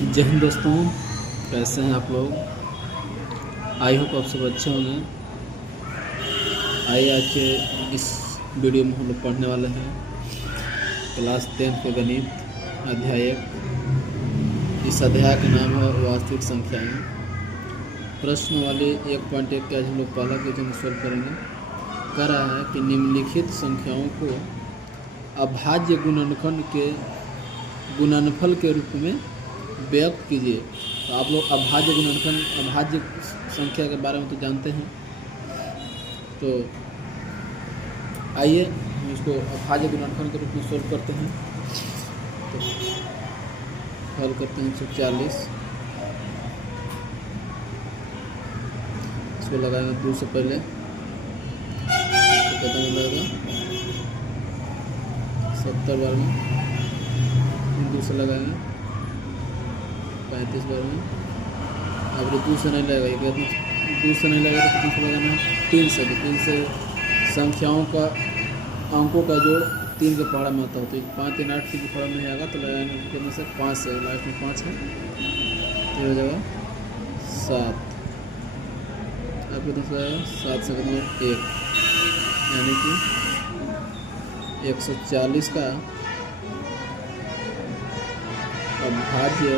जय हिंद दोस्तों, कैसे हैं आप लोग। आई होप आप सब अच्छे होंगे। आइए आज के इस वीडियो में हम लोग पढ़ने वाले हैं क्लास 10 के गणित अध्याय 1। इस अध्याय का नाम है वास्तविक संख्याएं। प्रश्न वाले 1.1 के आज हम लोग पहला क्वेश्चन सॉल्व करेंगे। कह रहा है कि निम्नलिखित संख्याओं को अभाज्य गुणनखंड के गुणनफल के रूप में व्यक्त कीजिए। तो आप लोग अभाज्य गुणनखंड, अभाज्य संख्या के बारे में तो जानते हैं। तो आइए हम इसको अभाज्य गुणनखंड के रूप में सोल्व करते हैं। तो हल करते हैं 140। इसको लगाएंगे 2 से पहले, तो कितना मिलेगा 70 बार में। 2 से लगाएंगे 35 बार में। अब 2 से नहीं लगेगा, 2 से नहीं लगेगा तो कितने से लगाना है 3 से। 3 से संख्याओं का अंकों का जोड़ 3 के पहाड़ा में होता है। तो 5 3 8 3 के पहाड़ा में आएगा, तो लगाएंगे कितने से 5 से। लास्ट में 5 है तो हो जाएगा 7। अब कितने से आएगा 7 से कितने 1, यानी कि 140 का अभाज्य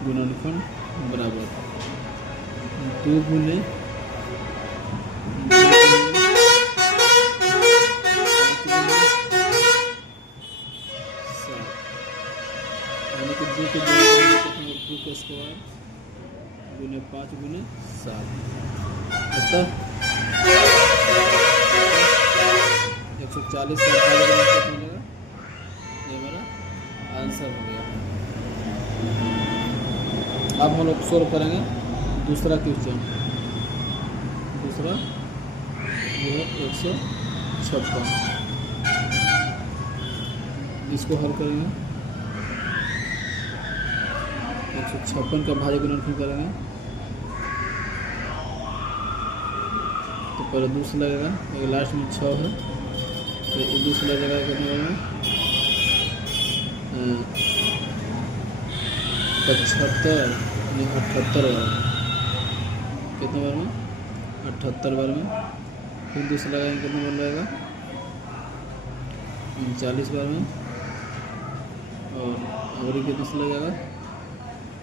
गुणनखंड बराबर 2 गुने यानी कि 2 के स्क्वायर गुने 5 गुने 7, अतः 140 का अभाज्य मिलेगा। ये हमारा आंसर हो गया। अब हम लोग सोल्व करेंगे दूसरा क्वेश्चन। दूसरा वो है 156। इसको हल करेंगे। 156 का भाज्य गुणनखंड करेंगे। तो पहले 2 से लगेगा, लास्ट में 6 है तो ये 2 से लगेगा कितने बार में 75 78 बार। कितने बार में 78 बार में। फिर 2 से लगाएंगे कितने बार लगेगा 39 बार में। और कितने से लगेगा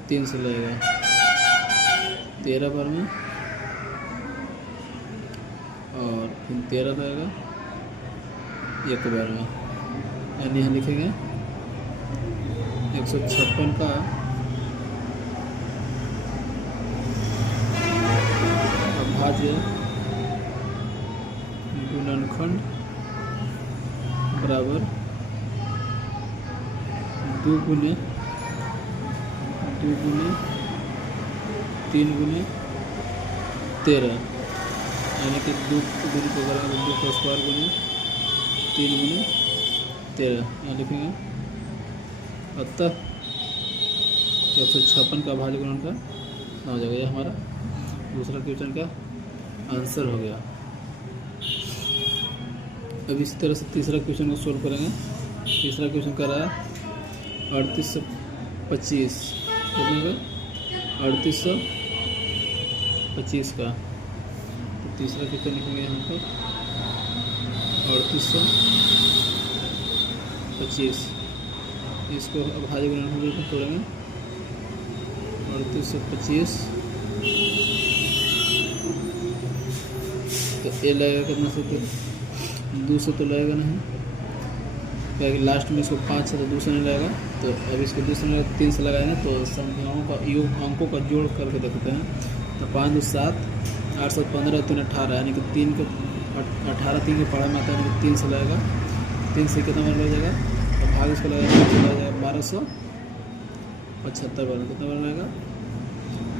3 से लगेगा 13 बार में। और फिर 13 लगेगा 1 बार में। यानी यहाँ लिखेंगे 156 का अभाज्य गुणनखंड बराबर 2 गुने 3 गुने 13, यानी कि 2 गुने को करेंगे 2 का स्क्वायर गुने 3 गुने 13, यहाँ लिखेंगे। अतः 156 का अभाज्य गुणनखंड हो जाएगा। ये हमारा दूसरा क्वेश्चन का आंसर हो गया। अब इसी तरह से तीसरा क्वेश्चन को सोल्व करेंगे। तीसरा क्वेश्चन कर रहा है 38 से 25 कितने का 38 से 25 का। तो तीसरा क्वेश्चन लिखेंगे यहाँ पर 38 से 25। इसको अभाज्य गुणनखंड में तोड़ेंगे। 38 से 25 तो ये लगेगा कितना से, तो 2 से तो लगेगा नहीं, क्योंकि लास्ट में इसको 5 है तो 2 से नहीं लगेगा। तो अब इसको 2 से नहीं 3 से लगाएंगे तो संख्याओं का योग अंकों का जोड़ करके देखते हैं। तो 5 2 7 8 7 15 3 18, यानी कि 3 के 18 3 के पहाड़ा में आता है, यानी कि 3 से लगेगा। 3 से कितना बार लग जाएगा, तो भाग इसको लगेगा 1275 बार में। कितना बार लगेगा,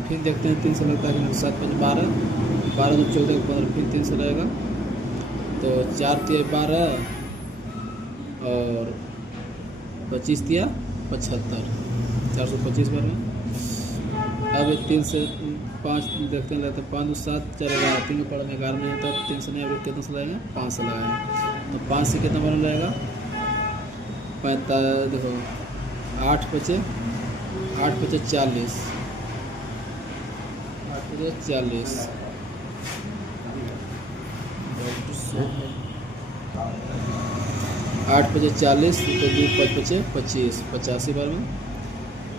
फिर देखते हैं 3 से लगता है 7 5 12 12 2 14 15, फिर 3 से लगेगा तो 4 3 12 और 25 3 75, 425 बार में। अब 3 से 5 देखते हैं, लगता है 5 7 चलेगा, 3 में पड़ा में 11 में होता है, 3 से नहीं कितना से लगाएंगे 5 से लगाएंगे, तो 5 से कितना बना जाएगा 45, देखो 8 बचे 40, 8 बचे 40, 8 बचे 40 तो 2 5 बचे 25, 85 बार में,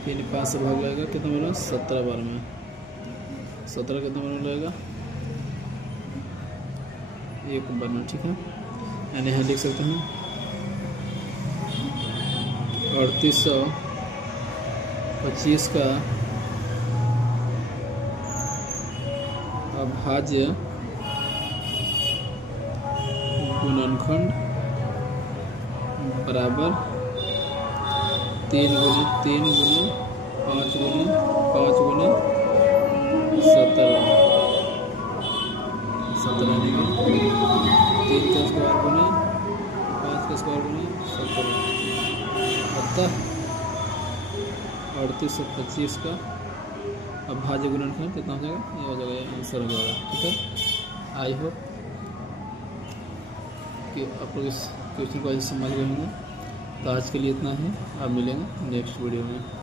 फिर 5 से भाग लगेगा कितना बना 17 बार में, 17 कितना बना लगेगा 1 बार में, ठीक है। यानी यहाँ लिख सकते हैं 3825 का अभाज्य गुणनखंड बराबर 3 गुने 5 गुने 17 निकल 3 का स्क्वायर गुने 5 का स्क्वायर गुने 17 अतः 3825 का अभाज्य गुणनखंड कितना हो जाएगा, ये हो जाएगा, आंसर हो जाएगा, ठीक है। आई होप कि आप लोग इस क्वेश्चन को आज समझ गए होंगे। तो आज के लिए इतना ही, अब मिलेंगे नेक्स्ट वीडियो में।